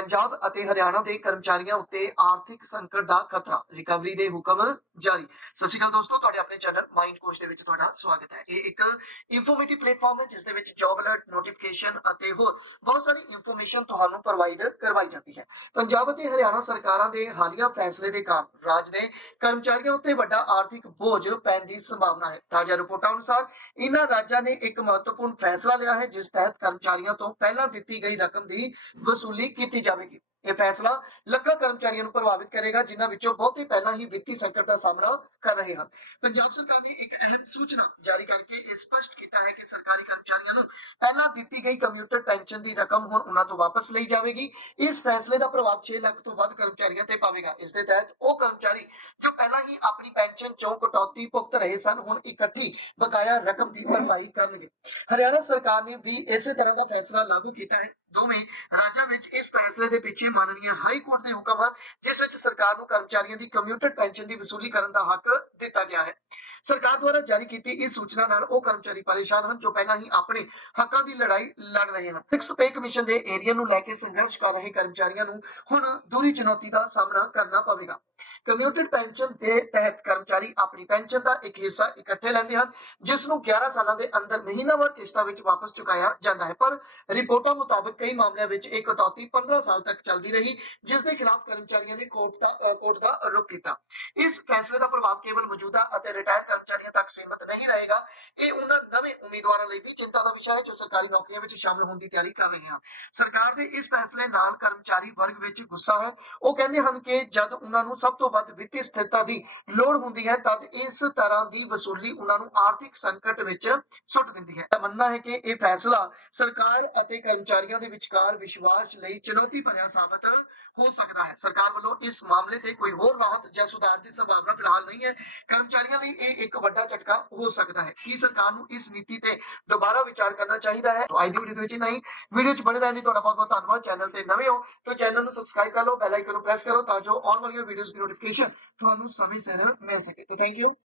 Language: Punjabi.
ਪੰਜਾਬ ਅਤੇ ਹਰਿਆਣਾ ਦੇ ਕਰਮਚਾਰੀਆਂ ਉੱਤੇ ਆਰਥਿਕ ਸੰਕਟ ਦਾ ਖਤਰਾ, ਰਿਕਵਰੀ ਦੇ ਹੁਕਮ ਜਾਰੀ। ਸਤਿ ਸ਼੍ਰੀ ਅਕਾਲ ਦੋਸਤੋ, ਤੁਹਾਡੇ ਆਪਣੇ ਚੈਨਲ ਮਾਈਂਡ ਕੋਚ ਦੇ ਵਿੱਚ ਤੁਹਾਡਾ ਸਵਾਗਤ ਹੈ। ਇਹ ਇੱਕ ਇਨਫੋਰਮੇਟਿਵ ਪਲੇਟਫਾਰਮ ਹੈ, ਜਿਸ ਦੇ ਵਿੱਚ ਜੌਬ ਅਲਰਟ ਨੋਟੀਫਿਕੇਸ਼ਨ ਅਤੇ ਹੋਰ ਬਹੁਤ ਸਾਰੀ ਇਨਫੋਰਮੇਸ਼ਨ ਤੁਹਾਨੂੰ ਪ੍ਰੋਵਾਈਡ ਕਰਵਾਈ ਜਾਂਦੀ ਹੈ। ਪੰਜਾਬ ਅਤੇ ਹਰਿਆਣਾ ਸਰਕਾਰਾਂ ਦੇ ਹਾਲੀਆ ਫੈਸਲੇ ਦੇ ਕਾਰਨ ਰਾਜ ਦੇ ਕਰਮਚਾਰੀਆਂ ਉੱਤੇ ਵੱਡਾ ਆਰਥਿਕ ਬੋਝ ਪੈਣ ਦੀ ਸੰਭਾਵਨਾ ਹੈ। ਤਾਜ਼ਾ ਰਿਪੋਰਟਾਂ ਅਨੁਸਾਰ ਇਹਨਾਂ ਰਾਜਾਂ ਨੇ ਇੱਕ ਮਹੱਤਵਪੂਰਨ ਫੈਸਲਾ ਲਿਆ ਹੈ, ਜਿਸ ਤਹਿਤ ਕਰਮਚਾਰੀਆਂ ਤੋਂ ਪਹਿਲਾਂ ਦਿੱਤੀ ਗਈ ਰਕਮ ਦੀ ਵਸੂਲੀ ਕੀਤੀ ਜਾਵੇਗੀ। ਇਹ ਫੈਸਲਾ ਲੱਖਾਂ ਕਰਮਚਾਰੀਆਂ ਨੂੰ ਪ੍ਰਭਾਵਿਤ ਕਰੇਗਾ, ਜਿਨ੍ਹਾਂ ਵਿੱਚੋਂ ਬਹੁਤੇ ਪਹਿਲਾਂ ਹੀ ਵਿੱਤੀ ਸੰਕਟ ਦਾ ਸਾਹਮਣਾ ਕਰ ਰਹੇ ਹਨ। ਪੰਜਾਬ ਸਰਕਾਰ ਨੇ ਇੱਕ ਅਹਿਮ ਸੂਚਨਾ ਜਾਰੀ ਕਰਕੇ ਇਹ ਸਪਸ਼ਟ ਕੀਤਾ ਹੈ ਕਿ ਸਰਕਾਰੀ ਕਰਮਚਾਰੀਆਂ ਨੂੰ ਪਹਿਲਾਂ ਦਿੱਤੀ ਗਈ ਕੰਪਿਊਟਰ ਪੈਨਸ਼ਨ ਦੀ ਰਕਮ ਹੁਣ ਉਹਨਾਂ ਤੋਂ ਵਾਪਸ ਲਈ ਜਾਵੇਗੀ। ਇਸ ਫੈਸਲੇ ਦਾ ਪ੍ਰਭਾਵ 6 ਲੱਖ ਤੋਂ ਵੱਧ ਕਰਮਚਾਰੀਆਂ ਤੇ ਪਵੇਗਾ। ਇਸ ਦੇ ਤਹਿਤ ਉਹ ਕਰਮਚਾਰੀ ਜੋ ਪਹਿਲਾਂ ਹੀ ਆਪਣੀ ਪੈਨਸ਼ਨ ਚੋਂ ਕਟੌਤੀ ਭੁਗਤ ਰਹੇ ਸਨ, ਹੁਣ ਇਕੱਠੀ ਬਕਾਇਆ ਰਕਮ ਦੀ ਭਰਪਾਈ ਕਰਨਗੇ। ਹਰਿਆਣਾ ਸਰਕਾਰ ਨੇ ਵੀ ਇਸੇ ਤਰ੍ਹਾਂ ਦਾ ਫੈਸਲਾ ਲਾਗੂ ਕੀਤਾ ਹੈ। ਦੋਵੇਂ ਰਾਜਾਂ ਵਿੱਚ ਇਸ ਫੈਸਲੇ ਦੇ ਪਿੱਛੇ ਮਾਨਨੀय ਹਾਈ ਕੋਰਟ ਦੇ ਹੁਕਮ ਹਨ ਜਿਸ ਵਿੱਚ ਸਰਕਾਰ ਨੂੰ ਕਰਮਚਾਰੀਆਂ ਦੀ ਕੰਪਿਊਟਰ ਪੈਨਸ਼ਨ ਦੀ ਵਸੂਲੀ ਕਰਨ ਦਾ ਹੱਕ ਦਿੱਤਾ ਗਿਆ ਹੈ। ਸਰਕਾਰ ਦੁਆਰਾ ਜਾਰੀ ਕੀਤੀ ਇਸ ਸੂਚਨਾ ਨਾਲ ਉਹ ਕਰਮਚਾਰੀ ਪਰੇਸ਼ਾਨ ਹਨ ਜੋ ਪਹਿਲਾਂ ਹੀ ਆਪਣੇ ਹੱਕਾਂ ਦੀ ਲੜਾਈ ਲੜ ਰਹੇ ਹਨ। ਫਿਕਸਡ ਪੇ ਕਮਿਸ਼ਨ ਦੇ ਏਰੀਆ ਨੂੰ ਲੈ ਕੇ ਸੰਘਰਸ਼ ਕਰ ਰਹੇ ਕਰਮਚਾਰੀਆਂ ਨੂੰ ਹੁਣ ਦੂਰੀ ਚੁਣੌਤੀ ਦਾ ਸਾਹਮਣਾ ਕਰਨਾ ਪਵੇਗਾ। ਕੰਪਿਊਟਰ ਪੈਨਸ਼ਨ ਦੇ ਤਹਿਤ ਕਰਮਚਾਰੀ ਆਪਣੀ ਪੈਨਸ਼ਨ ਦਾ ਇੱਕ ਹਿੱਸਾ ਇਕੱਠੇ ਲੈਂਦੇ ਹਨ ਜਿਸ ਨੂੰ 11 ਸਾਲਾਂ ਦੇ ਅੰਦਰ ਮਹੀਨਾਵਾਰ ਕਿਸ਼ਤਾਂ ਵਿੱਚ ਵਾਪਸ ਚੁਕਾਇਆ ਜਾਂਦਾ ਹੈ। ਪਰ ਰਿਪੋਰਟਾਂ ਮੁਤਾਬਕ ਕਈ ਮਾਮਲਿਆਂ ਵਿੱਚ ਇਹ ਕਟੌਤੀ 15 ਸਾਲ ਤੱਕ ਚੱਲਦੀ ਰਹੀ, ਜਿਸ ਦੇ ਖਿਲਾਫ ਕਰਮਚਾਰੀਆਂ ਨੇ ਕੋਰਟ ਦਾ ਕੋਰਟ ਦਾ ਰੁਖ ਕੀਤਾ। ਇਸ ਫੈਸਲੇ ਦਾ ਪ੍ਰਭਾਵ ਕੇਵਲ ਮੌਜੂਦਾ ਅਤੇ ਰਿਟਾਇਰ ਕਰਮਚਾਰੀਆਂ ਤੱਕ ਸੀਮਤ ਨਹੀਂ ਰਹੇਗਾ, ਇਹ ਉਹਨਾਂ ਨਵੇਂ ਉਮੀਦਵਾਰਾਂ ਲਈ ਵੀ ਚਿੰਤਾ ਦਾ ਵਿਸ਼ਾ ਹੈ ਜੋ ਸਰਕਾਰੀ ਨੌਕਰੀਆਂ ਵਿੱਚ ਸ਼ਾਮਲ ਹੋਣ ਦੀ ਤਿਆਰੀ ਕਰ ਰਹੇ ਹਨ। ਸਰਕਾਰ ਦੇ ਇਸ ਫੈਸਲੇ ਨਾਲ ਕਰਮਚਾਰੀ ਵਰਗ ਵਿੱਚ ਗੁੱਸਾ ਹੈ। ਉਹ ਕਹਿੰਦੇ ਹਨ ਕਿ ਜਦ ਉਹਨਾਂ ਨੂੰ ਸਭ ਤੋਂ ਵੱਧ ਵਿੱਤੀ ਸਥਿਰਤਾ ਦੀ ਲੋੜ ਹੁੰਦੀ ਹੈ ਤਦ ਇਸ ਤਰ੍ਹਾਂ ਦੀ ਵਸੂਲੀ ਉਹਨਾਂ ਨੂੰ ਆਰਥਿਕ ਸੰਕਟ ਵਿੱਚ ਸੁੱਟ ਦਿੰਦੀ ਹੈ। ਮੰਨਣਾ ਹੈ ਕਿ ਇਹ ਫੈਸਲਾ ਸਰਕਾਰ ਅਤੇ ਕਰਮਚਾਰੀਆਂ ਦੇ ਵਿਚਕਾਰ ਵਿਸ਼ਵਾਸ ਲਈ ਚੁਣੌਤੀ ਭਰਿਆ ਸਾਬਤ ਹੋ ਸਕਦਾ ਹੈ। ਸਰਕਾਰ ਵੱਲੋਂ ਇਸ ਮਾਮਲੇ ਤੇ ਕੋਈ ਹੋਰ ਰਾਹਤ ਜਾਂ ਸੁਧਾਰ ਦੀ ਸੰਭਾਵਨਾ ਫਿਲਹਾਲ ਨਹੀਂ ਹੈ। ਕਰਮਚਾਰੀਆਂ ਲਈ ਇਹ ਇੱਕ ਵੱਡਾ ਝਟਕਾ ਹੋ ਸਕਦਾ ਹੈ। ਕੀ ਸਰਕਾਰ ਨੂੰ ਇਸ ਨੀਤੀ ਤੇ ਦੁਬਾਰਾ ਵਿਚਾਰ ਕਰਨਾ ਚਾਹੀਦਾ ਹੈ? ਅੱਜ ਦੀ ਵੀਡੀਓ ਦੇ ਵਿੱਚ ਨਹੀਂ ਵੀਡੀਓ 'ਚ ਬਣੇ ਰਹਿਣ ਲਈ ਤੁਹਾਡਾ ਬਹੁਤ ਬਹੁਤ ਧੰਨਵਾਦ। ਚੈਨਲ ਤੇ ਨਵੇਂ ਹੋ ਤਾਂ ਚੈਨਲ ਨੂੰ ਸਬਸਕ੍ਰਾਈਬ ਕਰ ਲਓ ਬੈਲ ਆਈਕਨ ਨੂੰ ਪ੍ਰੈਸ ਕਰੋ ਤਾਂ ਜੋ ਆਉਣ ਵਾਲੀਆਂ ਵੀਡੀਓਜ਼ ਦੀ ਨੋਟੀਫਿਕੇਸ਼ਨ ਤੁਹਾਨੂੰ ਸਮੇਂ ਸਿਰ ਮਿਲ ਸਕੇ। ਤਾਂ ਥੈਂਕ ਯੂ